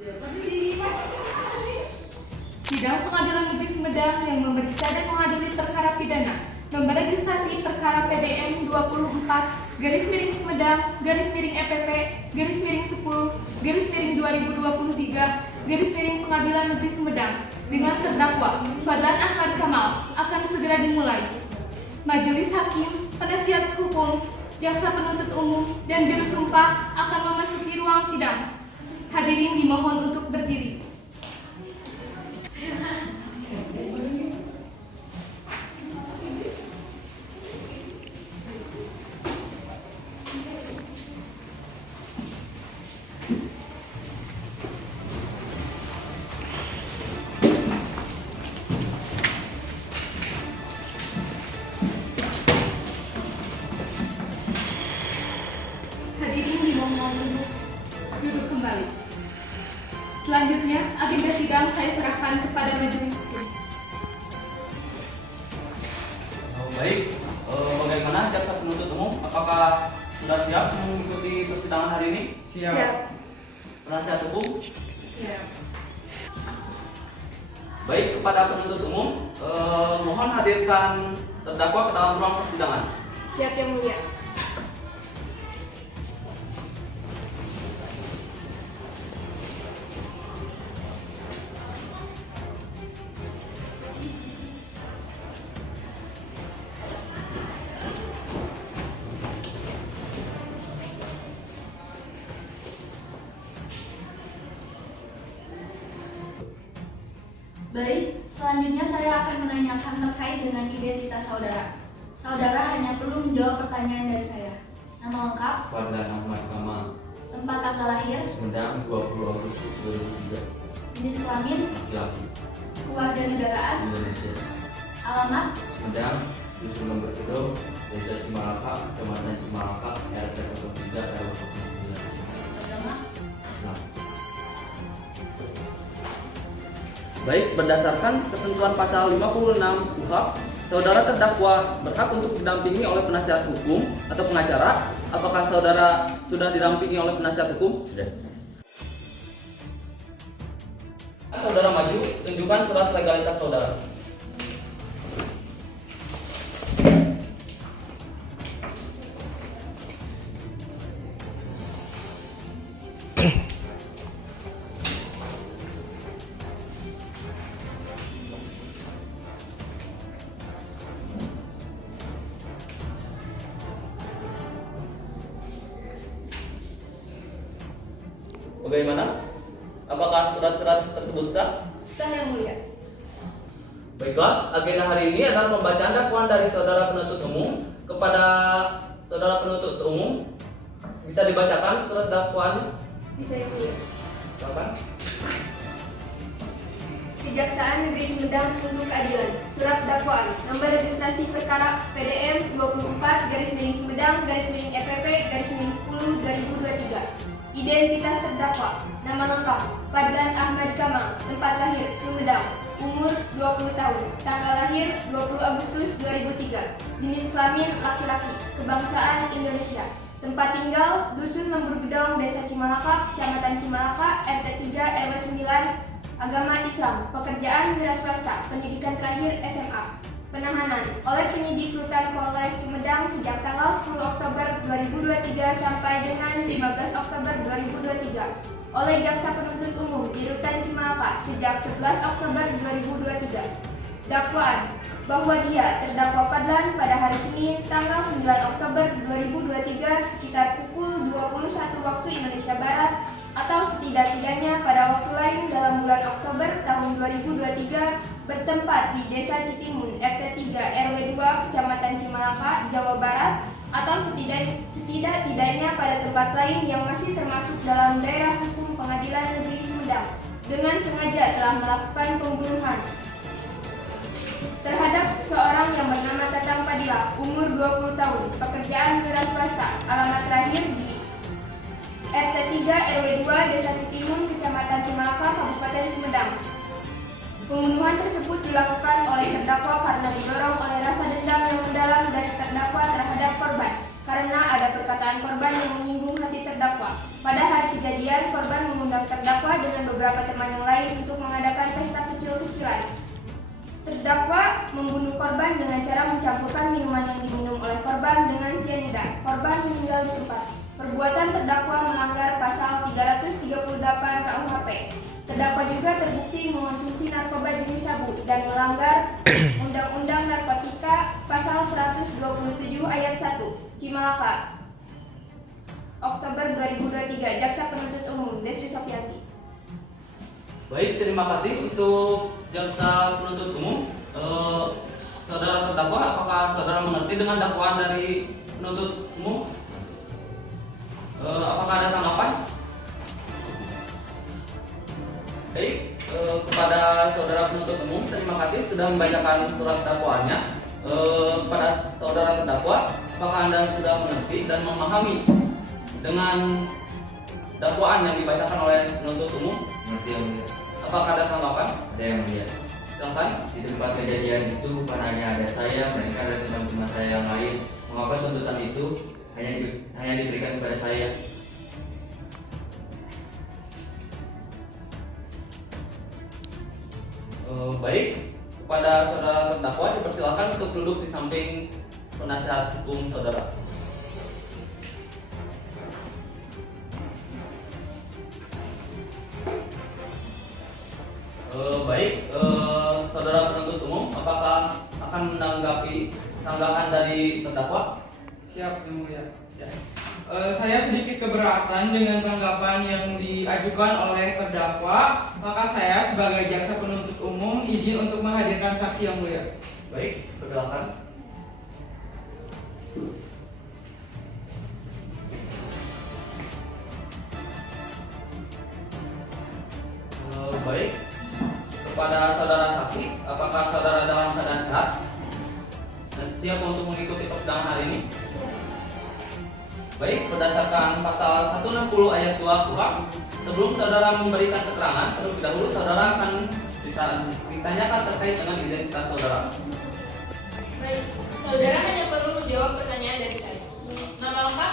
Sidang Pengadilan Negeri Sumedang yang memeriksa dan mengadili perkara pidana nomor registrasi perkara PDM 24/Sumedang/10/2023 Pengadilan Negeri Sumedang dengan terdakwa Fadlan Ahmad Kamal akan segera dimulai. Majelis Hakim, penasihat hukum, jaksa penuntut umum, dan biro sumpah akan memasuki ruang sidang. Hadirin dimohon untuk berdiri. Hadirin dimohon untuk duduk kembali. Selanjutnya, agenda sidang saya serahkan kepada majelis hukum. Baik, bagaimana jaksa penuntut umum? Apakah sudah siap mengikuti persidangan hari ini? Siap. Penasihat hukum? Siap. Baik, kepada penuntut umum, mohon hadirkan terdakwa ke dalam ruang persidangan. Siap, Yang Mulia. Baik, selanjutnya saya akan menanyakan terkait dengan identitas saudara. Saudara hanya perlu menjawab pertanyaan dari saya. Nama lengkap, Fadlan Ahmad Kamal, tempat tanggal lahir, Sumedang, 20 Agustus 2003, jenis kelamin, laki-laki, keluarga negaraan, Indonesia, alamat, Sumedang, Dusun Lember Kedong, Desa Cimalaka, Kecamatan Cimalaka, RT 03 RW 09, agama, Islam. Baik, berdasarkan ketentuan pasal 56 KUHP, saudara terdakwa berhak untuk didampingi oleh penasihat hukum atau pengacara. Apakah saudara sudah didampingi oleh penasihat hukum? Sudah. Saudara maju, tunjukkan surat legalitas saudara. Bagaimana? Apakah surat-surat tersebut sah? Sah, Yang Mulia. Baiklah, agenda hari ini adalah pembacaan dakwaan dari saudara penuntut umum kepada saudara penuntut umum. Bisa dibacakan surat dakwaannya? Bisa, Yang Mulia. Silakan. Kejaksaan Negeri Sumedang untuk Keadilan. Surat dakwaan nomor registrasi perkara PDM 24/Sumedang/EPP/10/2023. Identitas terdakwa, nama lengkap Fadlan Ahmad Kamal, tempat lahir Sumedang, umur 20 tahun, tanggal lahir 20 Agustus 2003, jenis kelamin laki-laki, kebangsaan Indonesia, tempat tinggal Dusun Lember Kedong, Desa Cimalaka, Kecamatan Cimalaka, RT 3 RW 9, agama Islam, pekerjaan wira swasta, pendidikan terakhir SMA. Penahanan oleh penyidik Rutan Polres Sumedang sejak tanggal 10 Oktober 2023 sampai dengan 15 Oktober 2023 oleh Jaksa Penuntut Umum di Rutan Cimalaka sejak 11 Oktober 2023. Dakwaan bahwa dia terdakwa Fadlan pada hari Senin tanggal 9 Oktober 2023 sekitar pukul 21 waktu Indonesia Barat atau setidak-tidaknya pada waktu lain dalam bulan Oktober tahun 2023 bertempat di Desa Citimun, RT 3 RW 2, Kecamatan Cimalaka, Jawa Barat atau setidak-tidaknya pada tempat lain yang masih termasuk dalam daerah hukum Pengadilan Negeri Sumedang dengan sengaja telah melakukan pembunuhan terhadap seseorang yang bernama Tatang Padilla, umur 20 tahun, pekerjaan wira swasta, alamat terakhir di RT 3 RW 2 Desa Citimun, Kecamatan Cimalaka, Kabupaten Sumedang. Pembunuhan tersebut dilakukan oleh terdakwa karena didorong oleh rasa dendam yang mendalam dari terdakwa terhadap korban karena ada perkataan korban yang menyinggung hati terdakwa. Pada hari kejadian, korban mengundang terdakwa dengan beberapa beberapa teman yang lain untuk mengadakan pesta kecil-kecilan. Terdakwa membunuh korban dengan cara mencampurkan minuman yang diminum oleh korban dengan cyanida. Korban meninggal di tempat. Perbuatan terdakwa melanggar pasal 338 KUHP. Terdakwa juga terbukti mengonsumsi narkoba jenis sabu dan melanggar Undang-Undang Narkotika pasal 127 ayat 1 Cimalaka. Oktober 2023, Jaksa Penuntut Umum Desri Sofyanti. Baik, terima kasih untuk jaksa penuntut umum. Saudara terdakwa, apakah saudara mengerti dengan dakwaan dari penuntut umum? Apakah ada tanggapan? Baik, kepada saudara penuntut umum, terima kasih sudah membacakan surat dakwaannya. Kepada saudara terdakwa, apakah Anda sudah mengerti dan memahami dengan dakwaan yang dibacakan oleh penuntut umum? Mengerti yang mulia. Apakah ada tanggapan? Ada yang mulia. Silakan. Di tempat kejadian itu bukan hanya ada saya, mereka ada teman-teman saya yang lain. Mengapa tuntutan itu hanya diberikan kepada saya? Baik, kepada saudara terdakwa dipersilakan untuk duduk di samping penasihat hukum saudara. Baik, saudara penuntut umum, apakah akan menanggapi tanggapan dari terdakwa? Siap, Yang Mulia. Ya. Saya sedikit keberatan dengan tanggapan yang diajukan oleh terdakwa, maka saya sebagai jaksa penuntut umum izin untuk menghadirkan saksi Yang Mulia. Baik, persilakan. Baik, kepada saudara saksi, apakah saudara dalam keadaan sehat dan siap untuk mengikuti persidangan hari ini? Baik, berdasarkan pasal 160 ayat 2 KUHP, sebelum saudara memberikan keterangan, terlebih dahulu saudara akan ditanyakan terkait dengan identitas saudara. Baik, saudara hanya perlu menjawab pertanyaan dari saya. Nama lengkap?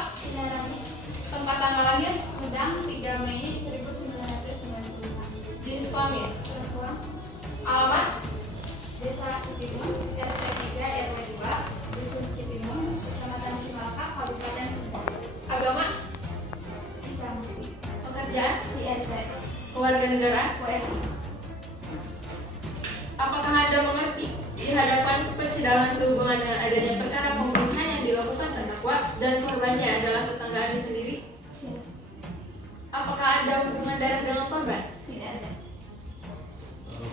Tempat tanggal lahir? Sumedang, 3 Mei 1995. Jenis kelamin? Perempuan. Alamat? Desa Citimun, RT 3 RW 2, Dusun Citimun, Kecamatan Cimalaka, Kabupaten Sumbar. Agama? Islam. Pekerjaan? INT. Kewarganegaraan? WNI. Apakah Anda mengerti di hadapan persidangan sehubungan dengan adanya perkara pembunuhan yang dilakukan terdakwa dan korbannya adalah tetangga Anda sendiri? Apakah ada hubungan darah dengan korban? Tidak ada.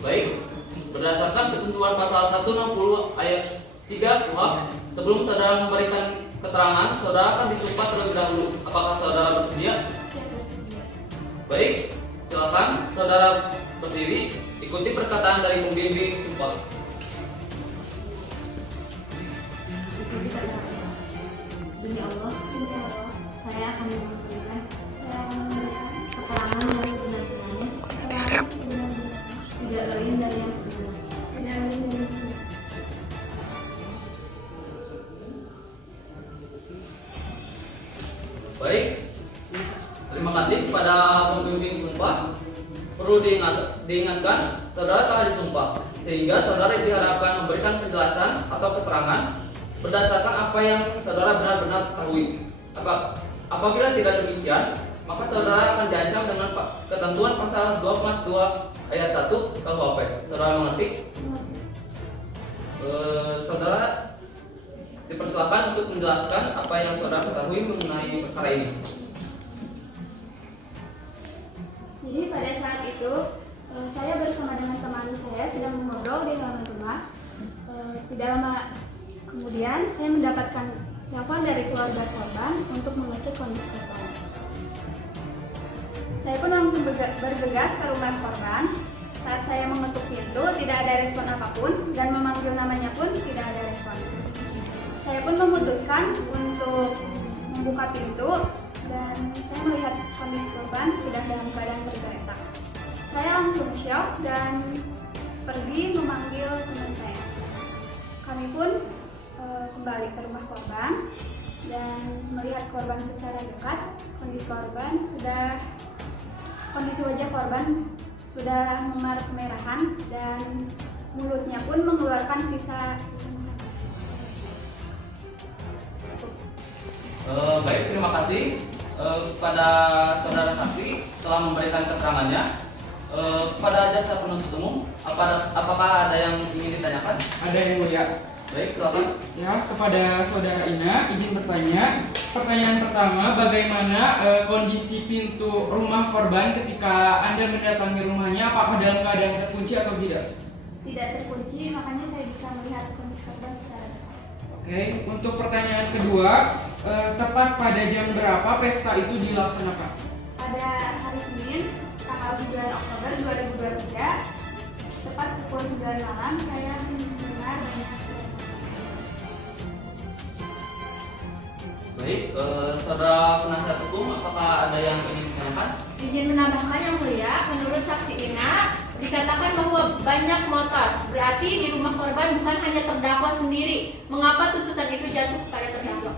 Baik, berdasarkan ketentuan pasal 160 ayat 3 KUHP, sebelum saudara memberikan keterangan, saudara akan disumpah terlebih dahulu. Apakah saudara bersedia? Baik, silakan saudara berdiri, ikuti perkataan dari pembimbing sumpah. Demi Allah, saya akan memberikan keterangan yang sebenarnya, tidak lain dari yang sebenarnya. Baik, terima kasih kepada pembimbing sumpah. Perlu diingatkan, saudara telah disumpah, sehingga saudara diharapkan memberikan penjelasan atau keterangan berdasarkan apa yang saudara benar-benar ketahui. Apabila tidak demikian, maka saudara akan diancam dengan ketentuan pasal 242 ayat 1 KUHP. Saudara mengerti? Saudara dipersilakan untuk menjelaskan apa yang saudara ketahui mengenai perkara ini. Jadi pada saat itu saya bersama dengan teman saya sedang mengobrol di halaman rumah. Tidak lama kemudian saya mendapatkan telepon dari keluarga korban untuk mengecek kondisi korban. Saya pun langsung bergegas ke rumah korban. Saat saya mengetuk pintu, tidak ada respon apapun dan memanggil namanya pun tidak ada respon. Saya pun memutuskan untuk membuka pintu dan saya melihat kondisi korban sudah dalam keadaan tergeletak. Saya langsung syok dan pergi memanggil teman saya. Kami pun kembali ke rumah korban dan melihat korban secara dekat. Kondisi wajah korban sudah memar kemerahan dan mulutnya pun mengeluarkan sisa. Baik, terima kasih kepada saudara saksi telah memberikan keterangannya. Kepada jaksa penuntut umum, apakah ada yang ingin ditanyakan? Ada yang mulia. Baik, silakan. Ya, kepada saudara Ina izin bertanya. Pertanyaan pertama, bagaimana kondisi pintu rumah korban ketika Anda mendatangi rumahnya? Apakah dalam keadaan terkunci atau tidak? Tidak terkunci, makanya saya bisa melihat kondisi korban secara dekat. Oke, untuk pertanyaan kedua, tepat pada jam berapa pesta itu dilaksanakan? Pada hari Senin, tanggal 9 Oktober 2023, tepat pukul 9 malam, saya mendengar banyak suara. Baik, saudara penasihat hukum, apakah ada yang ingin ditanyakan? Izin menambahkan yang mulia, menurut saksi Ina, dikatakan bahwa banyak motor. Berarti di rumah korban bukan hanya terdakwa sendiri. Mengapa tuntutan itu jatuh kepada terdakwa?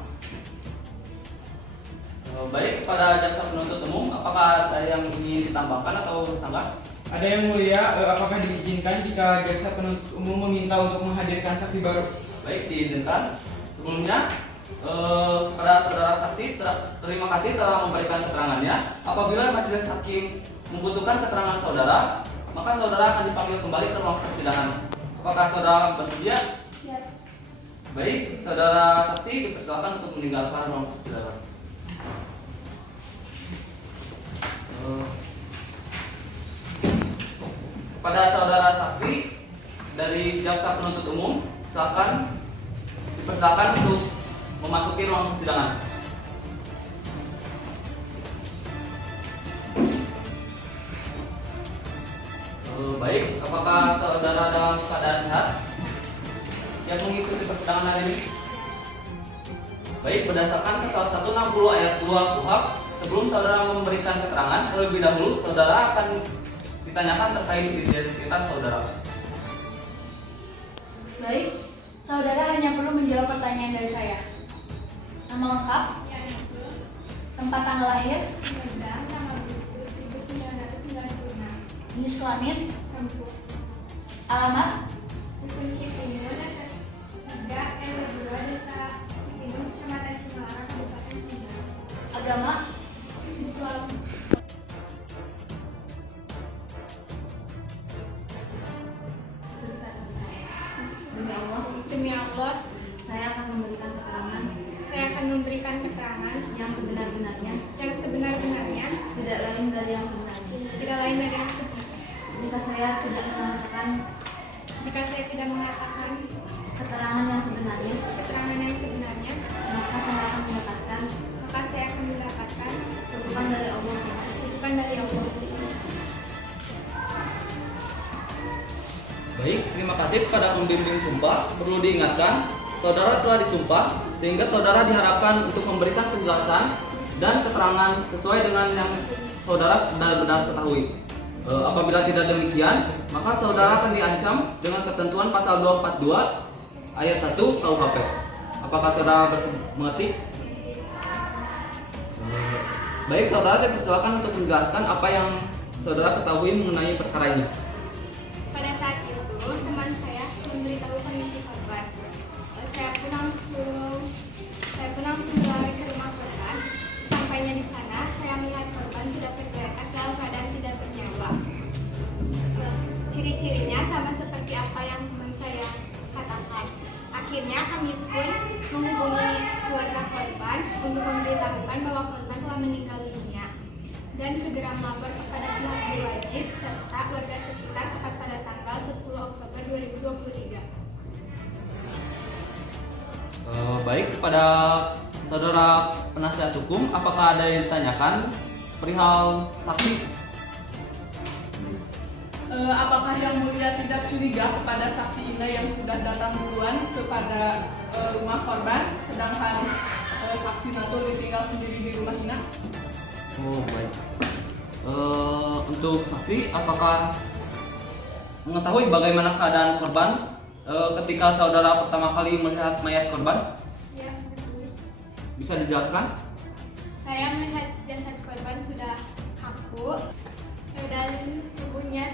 Baik, kepada jaksa penuntut umum, apakah ada yang ingin ditambahkan atau bersanggah? Ada yang mulia, apakah diizinkan jika jaksa penuntut umum meminta untuk menghadirkan saksi baru? Baik, diizinkan. Sebelumnya, kepada saudara saksi, terima kasih telah memberikan keterangannya. Apabila majelis hakim membutuhkan keterangan saudara, maka saudara akan dipanggil kembali ke ruang persidangan. Apakah saudara bersedia? Siap. Baik, saudara saksi dipersilakan untuk meninggalkan ruang persidangan. Kepada saudara saksi dari jaksa penuntut umum, silakan dipersilakan untuk memasuki ruang persidangan. Baik, apakah saudara dalam keadaan sehat? Siap mengikuti persidangan hari ini? Baik, berdasarkan pasal 160 ayat 2 KUHP, sebelum saudara memberikan keterangan, terlebih dahulu saudara akan ditanyakan terkait identitas saudara. Baik, saudara hanya perlu menjawab pertanyaan dari saya. Nama lengkap, tempat tanggal lahir, Sumedang, tanggal Agustus 1996. jenis kelamin, Perempuan. alamat, Dusun Cipinun, RT 3 RW 2, Desa Cipinun, Kecamatan Cimalarang, Kabupaten Sumedang. agama, Islam. demi Allah, Demi Allah, saya akan memberikan keterangan saya akan memberikan keterangan yang sebenar-benarnya, yang sebenar-benarnya, tidak lain dari yang sebenarnya. tidak lain dari yang sebenarnya. Jika saya tidak mengatakan Jika saya tidak mengatakan keterangan yang sebenarnya, keterangan yang sebenarnya, maka saya akan mendapatkan maka saya akan mendapatkan hukuman dari Allah. hukuman dari Allah. Baik, terima kasih kepada pembimbing sumpah. Perlu diingatkan, saudara telah disumpah sehingga saudara diharapkan untuk memberikan penjelasan dan keterangan sesuai dengan yang saudara benar-benar ketahui. Apabila tidak demikian, maka saudara akan diancam dengan ketentuan pasal 242 ayat 1 KUHP. Apakah saudara mengerti? Baik, saudara dipersilakan untuk menjelaskan apa yang saudara ketahui mengenai perkara ini. Pada saat itu, teman saya memberitahu kondisi korban. Saya pun langsung berlari ke rumah korban. Sesampainya di sana, saya melihat korban sudah tergeletak dalam keadaan tidak bernyawa. Ciri-cirinya sama seperti apa yang teman saya katakan. Akhirnya kami pun menghubungi keluarga korban untuk memberitahukan bahwa korban telah meninggal dunia dan segera melapor kepada pihak berwajib serta warga sekitar tepat pada tanggal 10 Oktober 2023. Baik, kepada saudara penasihat hukum, apakah ada yang ditanyakan perihal saksi? Apakah yang mulia tidak curiga kepada saksi Ina yang sudah datang duluan kepada rumah korban, sedangkan saksi Natul ditinggal sendiri di rumah Ina? Oh, baik. Untuk saksi, apakah mengetahui bagaimana keadaan korban ketika saudara pertama kali melihat mayat korban? Ya, betul. Bisa dijelaskan? Saya melihat jasad korban sudah kaku dan tubuhnya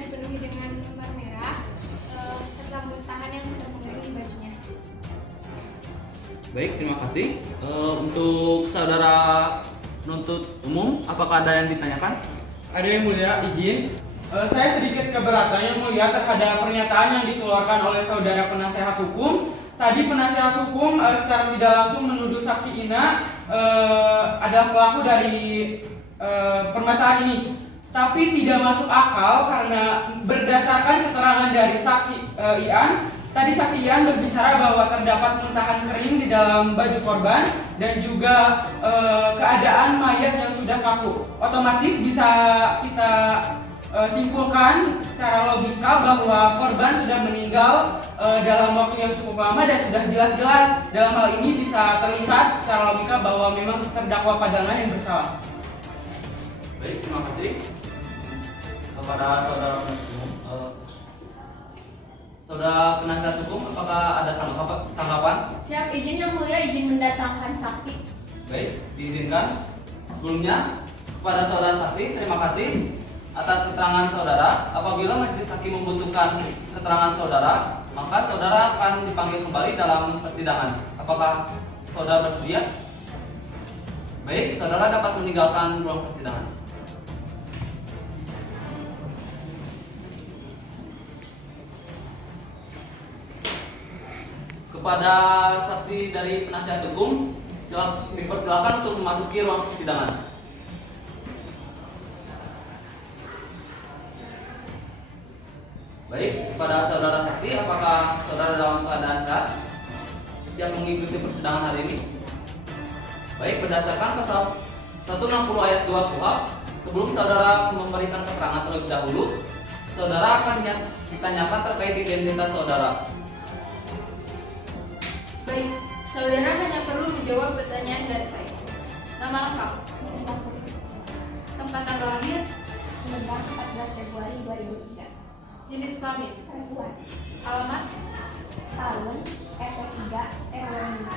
Baik, terima kasih. Untuk saudara penuntut umum, apakah ada yang ditanyakan? Ada yang mulia, izin. Saya sedikit keberatan yang mulia terhadap pernyataan yang dikeluarkan oleh saudara penasehat hukum. Tadi penasehat hukum secara tidak langsung menuduh saksi Ina adalah pelaku dari permasalahan ini. Tapi tidak masuk akal karena berdasarkan keterangan dari saksi Ian. Tadi saksi Ian berbicara bahwa terdapat muntahan kering di dalam baju korban dan juga keadaan mayat yang sudah kaku. Otomatis bisa kita simpulkan secara logika bahwa korban sudah meninggal dalam waktu yang cukup lama dan sudah jelas-jelas dalam hal ini bisa terlihat secara logika bahwa memang terdakwa Padangan yang bersalah. Baik, terima kasih kepada saudara penuntut umum. Saudara penasihat hukum, apakah ada tanggapan? Siap, izin yang mulia, izin mendatangkan saksi. Baik, diizinkan. Sebelumnya, kepada saudara saksi, terima kasih atas keterangan saudara. Apabila majelis hakim membutuhkan keterangan saudara, maka saudara akan dipanggil kembali dalam persidangan. Apakah saudara bersedia? Baik, saudara dapat meninggalkan ruang persidangan. Kepada saksi dari penasihat hukum, dipersilakan untuk memasuki ruang persidangan. Baik, kepada saudara saksi, apakah saudara dalam keadaan sehat siap mengikuti persidangan hari ini? Baik, berdasarkan pasal 160 ayat 2 KUHP, sebelum saudara memberikan keterangan terlebih dahulu, saudara akan ditanyakan terkait identitas saudara. Baik, saudara hanya perlu menjawab pertanyaan dari saya. Nama lengkap, tempat tanggal lahir, Sumedang 14 Februari 2003. jenis kelamin, Perempuan. alamat, Tahun RT 3 RW 5.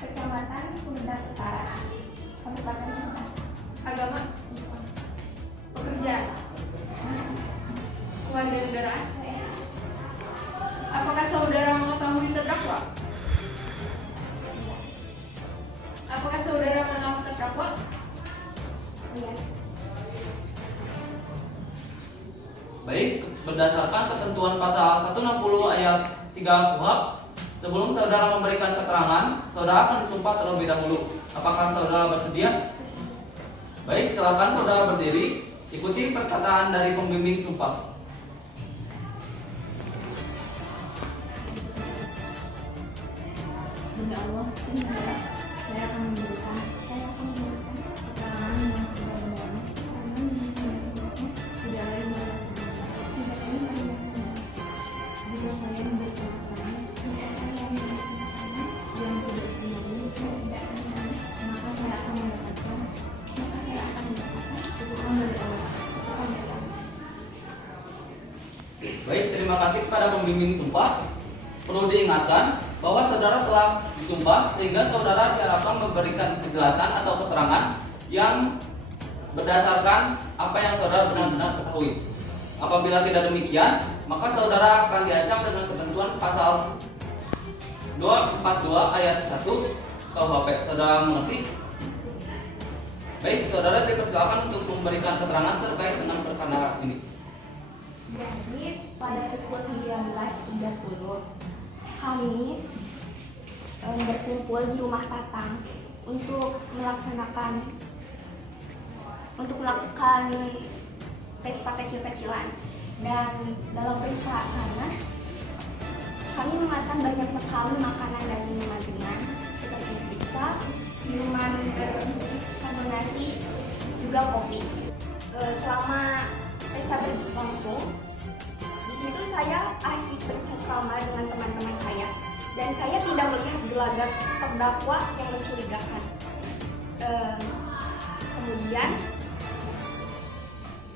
Kecamatan Sumedang Utara. Kabupaten Sumedang. agama, Islam. pekerjaan, keluarga negaraan. Apakah saudara mengetahui terdakwa? Apakah saudara mengenal terdakwa? Iya. Baik, berdasarkan ketentuan pasal 160 ayat 3 KUHP, sebelum saudara memberikan keterangan, saudara akan disumpah terlebih dahulu. Apakah saudara bersedia? Baik, silakan saudara berdiri, ikuti perkataan dari pembimbing sumpah. Demi Allah, demi Allah, saya akan memberikan keterangan yang sebenarnya karena tidak lain tidak lain jika saya memberikan keterangan yang tidak sebenarnya tidak sebenarnya maka saya akan mendapatkan hukuman dari Allah. Baik, terima kasih kepada pembimbing sumpah. Perlu diingatkan bahwa saudara telah disumpah sehingga saudara diharapkan memberikan penjelasan atau keterangan yang berdasarkan apa yang saudara benar-benar ketahui. Apabila tidak demikian, maka saudara akan diancam dengan ketentuan pasal 242 ayat 1 KUHP. Saudara mengerti? Baik, saudara dipersilakan untuk memberikan keterangan terkait dengan perkara ini. Jadi pada pukul 19.30 kami berkumpul di rumah Tatang untuk melakukan pesta kecil-kecilan, dan dalam pesta sana kami memesan banyak sekali makanan dan minuman ringan seperti pizza, minuman karbonasi, juga kopi. Selama pesta berlangsung, di situ saya asik bercengkrama dengan teman-teman saya, dan saya tidak melihat gelagat terdakwa yang mencurigakan. Kemudian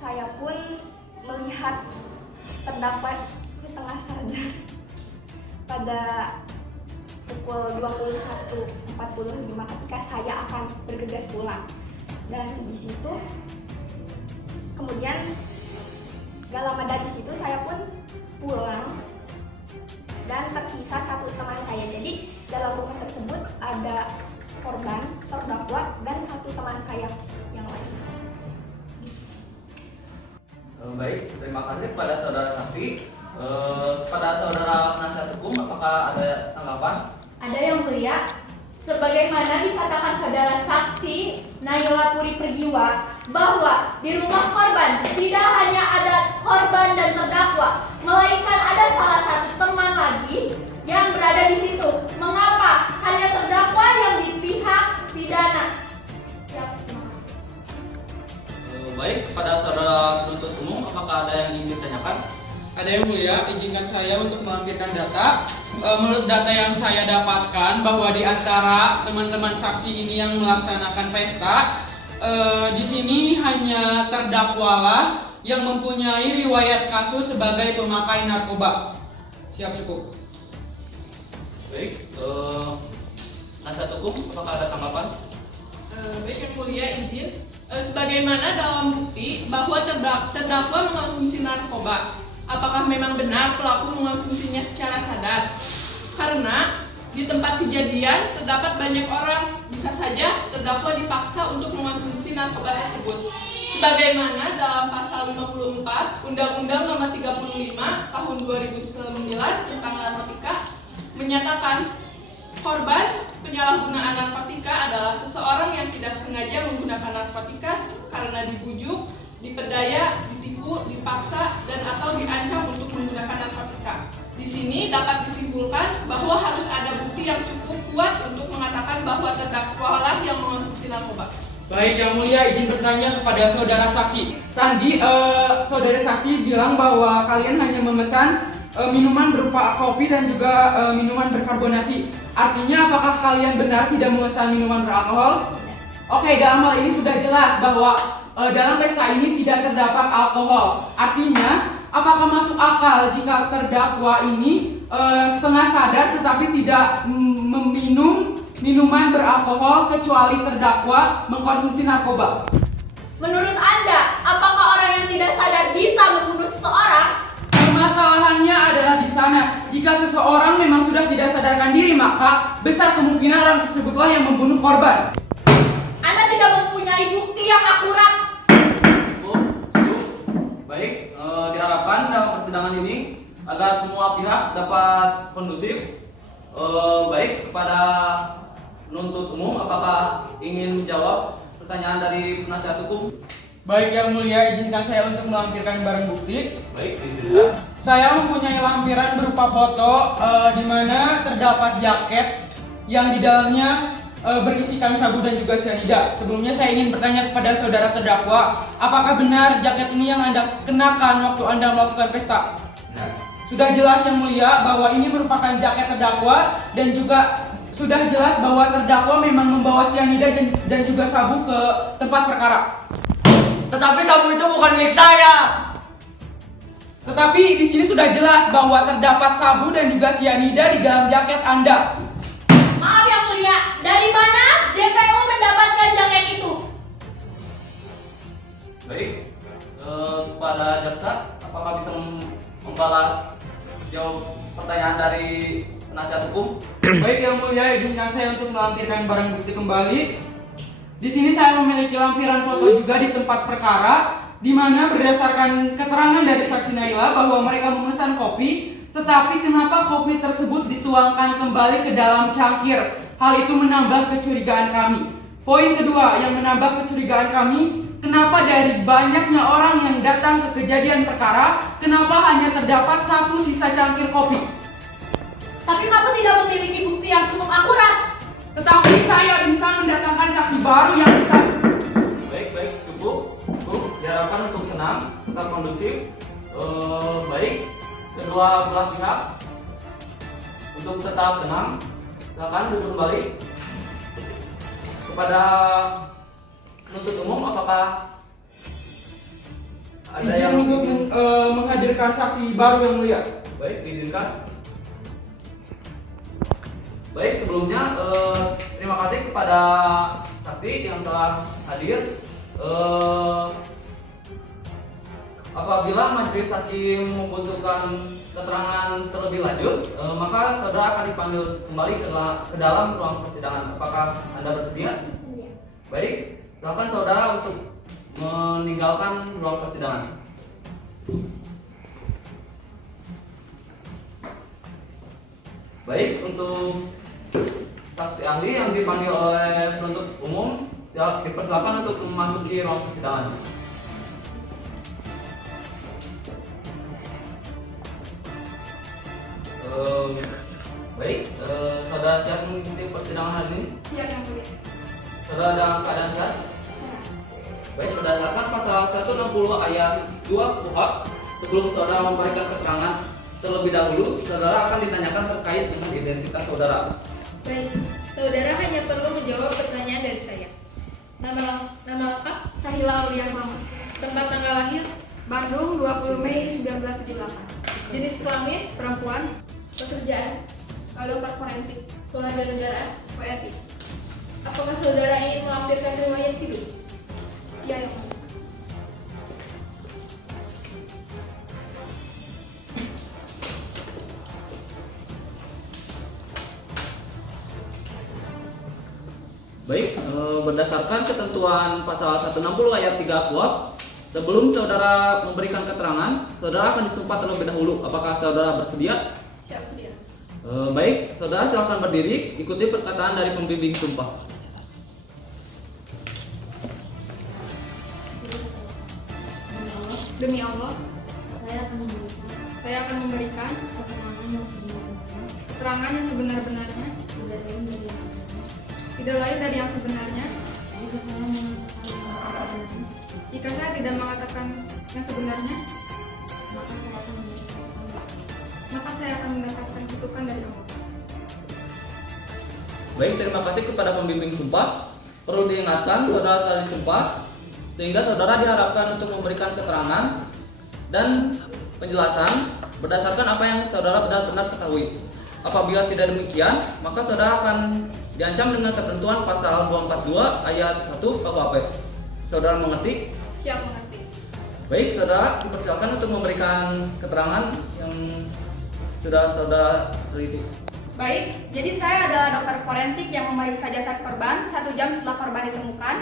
saya pun melihat terdakwa setengah sadar pada pukul 21.45 ketika saya akan bergegas pulang, dan di situ kemudian gak lama dari situ saya pun pulang dan tersisa satu teman saya. Jadi dalam buku tersebut ada korban, terdakwa, dan satu teman saya yang lain. Baik, terima kasih kepada saudara saksi. Kepada saudara penasihat hukum, apakah ada tanggapan? Ada yang mulia, sebagaimana dikatakan saudara saksi Naila Puri Pergiwa bahwa di rumah korban tidak hanya ada korban dan terdakwa, melainkan ada salah satu teman lagi yang berada di situ. Mengapa hanya terdakwa yang di pihak pidana? Ya, terima kasih. Baik, kepada saudara penuntut umum, apakah ada yang ingin ditanyakan? Ada yang mulia, izinkan saya untuk melampirkan data. Menurut data yang saya dapatkan bahwa di antara teman-teman saksi ini yang melaksanakan pesta, di sini hanya terdakwalah yang mempunyai riwayat kasus sebagai pemakai narkoba. Siap, cukup. Baik, penasihat hukum, apakah ada tanggapan? Baik yang mulia izin. Sebagaimana dalam bukti bahwa terdakwa mengonsumsi narkoba. Apakah memang benar pelaku mengonsumsinya secara sadar? Karena di tempat kejadian terdapat banyak orang, bisa saja terdakwa dipaksa untuk mengonsumsi narkoba tersebut. Sebagaimana dalam pasal 54 Undang-Undang Nomor 35 Tahun 2009 tentang narkotika menyatakan korban penyalahgunaan narkotika adalah seseorang yang tidak sengaja menggunakan narkotika karena dibujuk, diperdaya, ditipu, dipaksa, dan atau diancam untuk menggunakan narkotika. Di sini dapat disimpulkan bahwa harus ada bukti yang cukup kuat untuk mengatakan bahwa terdakwalah yang mengonsumsi narkoba. Baik, yang mulia izin bertanya kepada saudara saksi. Tadi saudara saksi bilang bahwa kalian hanya memesan minuman berupa kopi dan juga minuman berkarbonasi. Artinya apakah kalian benar tidak memesan minuman beralkohol? Oke, dalam hal ini sudah jelas bahwa dalam pesta ini tidak terdapat alkohol. Artinya, apakah masuk akal jika terdakwa ini setengah sadar tetapi tidak meminum minuman beralkohol kecuali terdakwa mengkonsumsi narkoba? Menurut Anda, apakah orang yang tidak sadar bisa membunuh seseorang? Permasalahannya adalah di sana. Jika seseorang memang sudah tidak sadarkan diri, maka besar kemungkinan orang tersebutlah yang membunuh korban. Anda tidak mempunyai bukti yang akurat. Baik, diharapkan dalam persidangan ini agar semua pihak dapat kondusif. Baik, kepada penuntut umum, apakah ingin menjawab pertanyaan dari penasihat hukum? Baik, yang mulia, izinkan saya untuk melampirkan barang bukti. Baik, izinkan. Saya mempunyai lampiran berupa foto di mana terdapat jaket yang di dalamnya berisikan sabu dan juga cyanida. Sebelumnya saya ingin bertanya kepada saudara terdakwa, apakah benar jaket ini yang Anda kenakan waktu Anda melakukan pesta? Nah, Sudah jelas yang mulia bahwa ini merupakan jaket terdakwa dan juga sudah jelas bahwa terdakwa memang membawa cyanida dan juga sabu ke tempat perkara. Tetapi sabu itu bukan milik saya. Tetapi di sini sudah jelas bahwa terdapat sabu dan juga cyanida di dalam jaket Anda. Maaf yang mulia, dari mana JPU mendapatkan jaket itu? Baik, kepada jaksa, apakah bisa membalas jawab pertanyaan dari penasihat hukum? Baik yang mulia, izinkan saya untuk melampirkan barang bukti kembali. Di sini saya memiliki lampiran foto juga di tempat perkara, di mana berdasarkan keterangan dari saksi Naila bahwa mereka memesan kopi, tetapi kenapa kopi tersebut dituangkan kembali ke dalam cangkir? Hal itu menambah kecurigaan kami. Poin kedua yang menambah kecurigaan kami, kenapa dari banyaknya orang yang datang ke kejadian perkara, kenapa hanya terdapat satu sisa cangkir kopi? Tapi kamu tidak memiliki bukti yang cukup akurat. Tetapi saya bisa mendatangkan saksi baru yang bisa. Baik, cukup. Diharapkan untuk tenang, tetap kondusif. Baik, kedua belah pihak untuk tetap tenang. Silakan duduk kembali. Kepada penuntut umum, apakah ada Izin yang untuk menghadirkan saksi baru yang mulia. Baik, diizinkan. Baik, sebelumnya terima kasih kepada saksi yang telah hadir. Apabila majelis hakim membutuhkan keterangan terlebih lanjut, maka saudara akan dipanggil kembali ke dalam ruang persidangan. Apakah Anda bersedia? Bersedia. Baik, silakan saudara untuk meninggalkan ruang persidangan. Baik, untuk saksi ahli yang dipanggil oleh penuntut umum dipersilakan untuk memasuki ruang persidangan. Baik, saudara siap mengikuti persidangan hari ini? Siap yang mulia. Saudara dalam keadaan sehat? Baik, berdasarkan pasal 160 ayat 2 KUHP, sebelum saudara memberikan keterangan terlebih dahulu, saudara akan ditanyakan terkait dengan identitas saudara. Baik, saudara hanya perlu menjawab pertanyaan dari saya. Nama lengkap Sahila Aulia Muhammad. Tempat tanggal lahir Bandung 20 Mei 1978. Jenis kelamin perempuan. Pekerjaan dokter forensik. Keluarga negara WNI. Apakah saudara ingin melampirkan riwayat hidup? Iya, yang mulia. Baik, berdasarkan ketentuan pasal 160 ayat 3 KUHP, sebelum saudara memberikan keterangan, saudara akan disumpah terlebih dahulu. Apakah saudara bersedia? Siap sedia. Baik, saudara silakan berdiri, ikuti perkataan dari pembimbing sumpah. Demi Allah, Saya akan memberikan saya akan memberikan keterangan yang sebenar-benarnya keterangan yang sebenar-benarnya, tidak lain dari yang sebenarnya. tidak lain dari yang sebenarnya. Jika saya tidak mengatakan yang sebenarnya, maka saya akan mendapatkan kutukan dari Allah. Baik, terima kasih kepada pembimbing sumpah. Perlu diingatkan, saudara telah disumpah, sehingga saudara diharapkan untuk memberikan keterangan dan penjelasan berdasarkan apa yang saudara benar-benar ketahui. Apabila tidak demikian, maka saudara akan diancam dengan ketentuan pasal 242 ayat 1 KUHP. Saudara mengerti? Siap mengerti. Baik, saudara dipersilakan untuk memberikan keterangan yang sudah saudara teliti. Baik, jadi saya adalah dokter forensik yang memeriksa jasad korban 1 jam setelah korban ditemukan.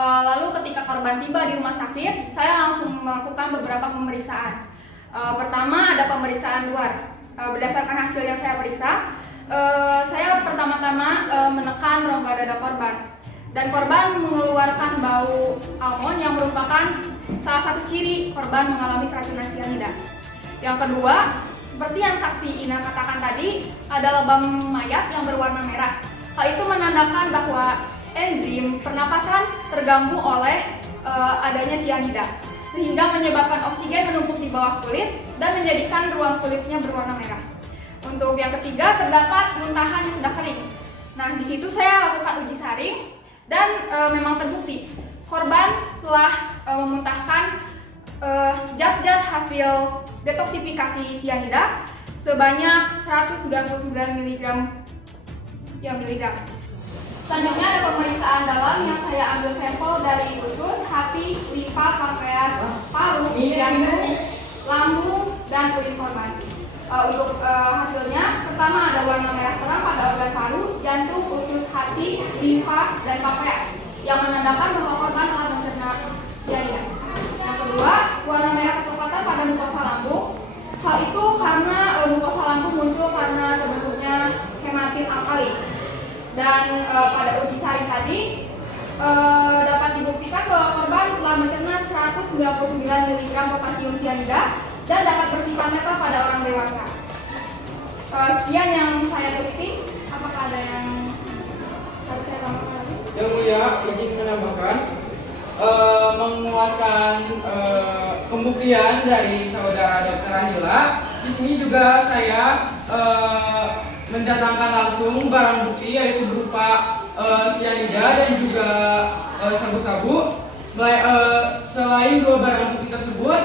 Lalu ketika korban tiba di rumah sakit, saya langsung melakukan beberapa pemeriksaan. Pertama ada pemeriksaan luar. Berdasarkan hasil yang saya periksa, saya pertama-tama menekan rongga dada korban. Dan korban mengeluarkan bau almond yang merupakan salah satu ciri korban mengalami keracunan cyanida. Yang kedua, seperti yang saksi Ina katakan tadi, ada lebam mayat yang berwarna merah. Hal itu menandakan bahwa enzim pernapasan terganggu oleh adanya cyanida, sehingga menyebabkan oksigen menumpuk di bawah kulit dan menjadikan ruang kulitnya berwarna merah. Untuk yang ketiga, terdapat muntahan yang sudah kering. Nah, di situ saya lakukan uji saring dan memang terbukti korban telah memuntahkan zat-zat hasil detoksifikasi cyanida sebanyak 199 mg. Selanjutnya ada pemeriksaan dalam yang saya ambil sampel dari usus, hati, limfa, pankreas, paru, jantung, lambung, dan urin korban. Untuk hasilnya, pertama ada warna merah terang pada organ paru, jantung, usus, hati, limfa, dan pankreas yang menandakan bahwa korban telah mencerna cyanida. Yang kedua, warna merah kecoklatan pada mukosa lambung. Hal itu karena mukosa lambung muncul karena terbentuknya hematin alkali. Dan pada uji saring tadi dapat dibuktikan bahwa korban telah mencerna 199 mg potasium cyanida dan dapat bersifat netral pada orang dewasa. Sekian yang saya teliti. Apakah ada yang harus saya tambahkan lagi? Yang mulia, izin menambahkan menguatkan pembuktian dari saudara Dr. Angela. Di sini juga saya mendatangkan langsung barang bukti yaitu berupa cyanida dan juga sabu-sabu. Selain dua barang bukti tersebut,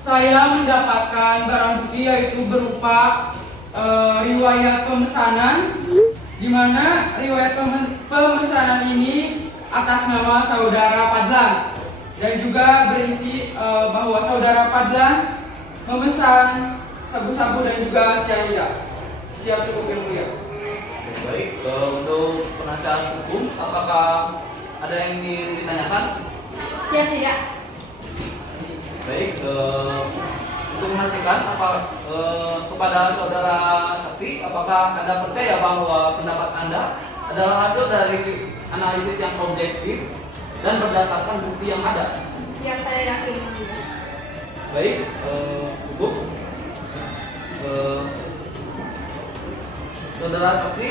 saya mendapatkan barang bukti yaitu berupa riwayat pemesanan, di mana riwayat pemesanan ini atas nama saudara Padlan. dan juga berisi bahwa saudara Padlan memesan sabu-sabu dan juga cyanida. Siap cukup yang mulia. Baik, untuk penasihat hukum, apakah ada yang ingin ditanyakan? Siap tidak? Baik, untuk memastikan kepada saudara saksi, apakah Anda percaya bahwa pendapat Anda adalah hasil dari analisis yang objektif dan berdasarkan bukti yang ada? Yang saya yakin. Baik, cukup. Saudara saksi,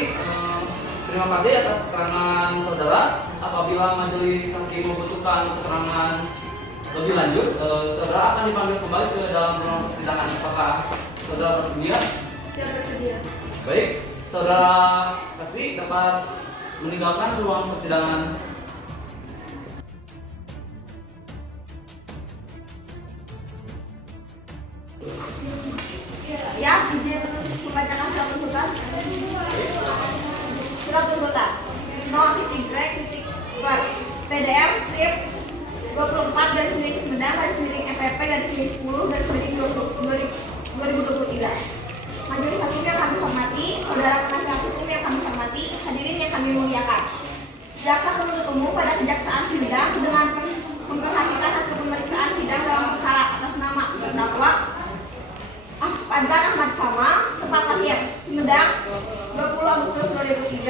terima kasih atas keterangan saudara. Apabila majelis hakim membutuhkan keterangan lebih lanjut, saudara akan dipanggil kembali ke dalam ruang persidangan. Apakah saudara bersedia? Siap bersedia. Baik, saudara saksi dapat meninggalkan ruang persidangan. Siap, izin membacakan surat tuntutan. Surat tuntutan. No.Y. PDM strip 24 garis miring Sumedang garis miring FPP garis miring 10 garis miring 2023. Majelis hakim yang kami hormati, saudara penasihat hukum yang kami hormati, hadirin yang kami muliakan. Jaksa penuntut umum pada Kejaksaan Sumedang dengan memperhatikan hasil pemeriksaan sidang dalam perkara atas nama terdakwa Padlan Ahmad Kamal, tempat lahir Sumedang 20 Agustus 2003,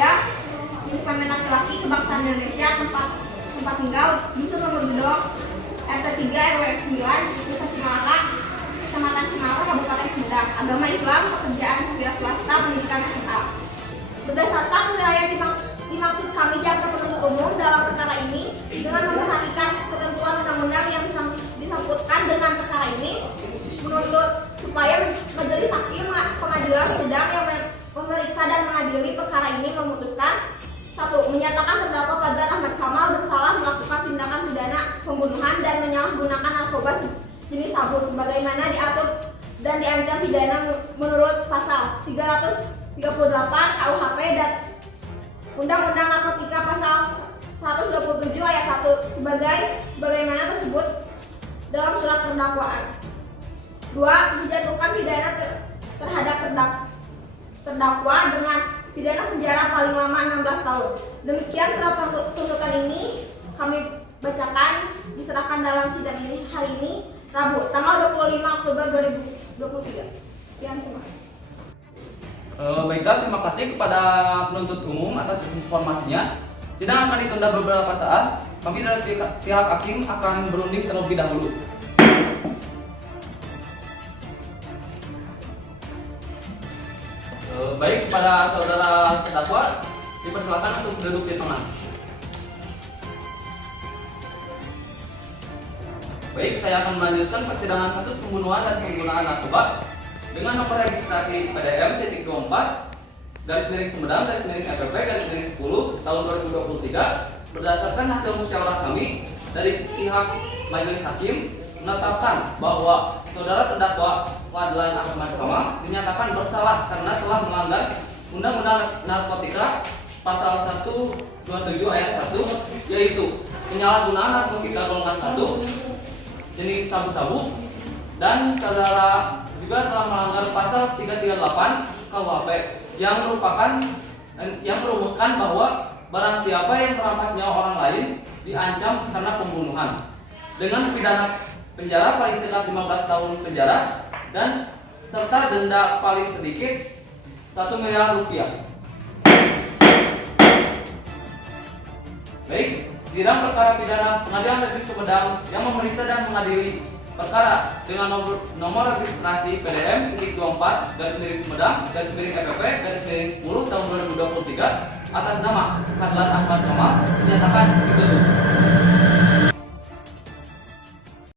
jenis kelamin laki-laki, kebangsaan Indonesia, tempat tinggal dusun nomor Gedong, RT 3 RW 9, Desa Cimalaka, Kecamatan Cimalaka, Kabupaten Sumedang. Agama Islam, pekerjaan wira swasta, pendidikan SMA. Berdasarkan penilaian dimaksud kami jaksa penuntut umum dalam perkara ini dengan memperhatikan ketentuan undang-undang yang disangkutkan dengan perkara ini, menuntut supaya majelis hakim pengadilan sedang yang memeriksa dan mengadili perkara ini memutuskan: 1. Menyatakan terdakwa Padlan Ahmad Kamal bersalah melakukan tindakan pidana pembunuhan dan menyalahgunakan narkoba jenis sabu sebagaimana diatur dan diancam pidana menurut pasal 338 KUHP dan Undang-Undang Narkotika pasal 127 ayat 1 sebagaimana tersebut dalam surat perdakwaan. 2. Menjatuhkan pidana terhadap terdakwa dengan pidana penjara paling lama 16 tahun. Demikian surat tuntutan ini kami bacakan, diserahkan dalam sidang ini hari ini, Rabu, tanggal 25 Oktober 2023. Sekian, terima kasih. Baiklah, terima kasih kepada penuntut umum atas informasinya. Sidang akan ditunda beberapa saat. Kami dari pihak hakim akan berunding terlebih dahulu. Baik, kepada saudara terdakwa dipersilakan untuk duduk di tengah. Baik, saya akan melanjutkan persidangan kasus pembunuhan dan penggunaan narkoba dengan nomor registrasi PDM titik 24 garis miring Sumedang garis miring FPP garis miring 10 tahun 2023 berdasarkan hasil musyawarah kami dari pihak majelis hakim menetapkan bahwa saudara terdakwa Padlan Ahmad Kamal dinyatakan bersalah karena telah melanggar Undang-Undang Narkotika pasal 127 ayat 1, yaitu penyalahgunaan narkotika golongan 1 jenis sabu-sabu, dan saudara juga telah melanggar pasal 338 KUHP yang merumuskan bahwa barang siapa yang merampas nyawa orang lain diancam karena pembunuhan dengan pidana penjara paling singkat 15 tahun penjara dan serta denda paling sedikit 1 miliar rupiah. Baik, sidang perkara pidana Pengadilan Negeri Sumedang yang memeriksa dan mengadili perkara dengan nomor registrasi PDM titik 24 garis miring Sumedang garis miring FPP garis miring 10 tahun 2023 atas nama Padlan Ahmad Kamal dinyatakan ditutup.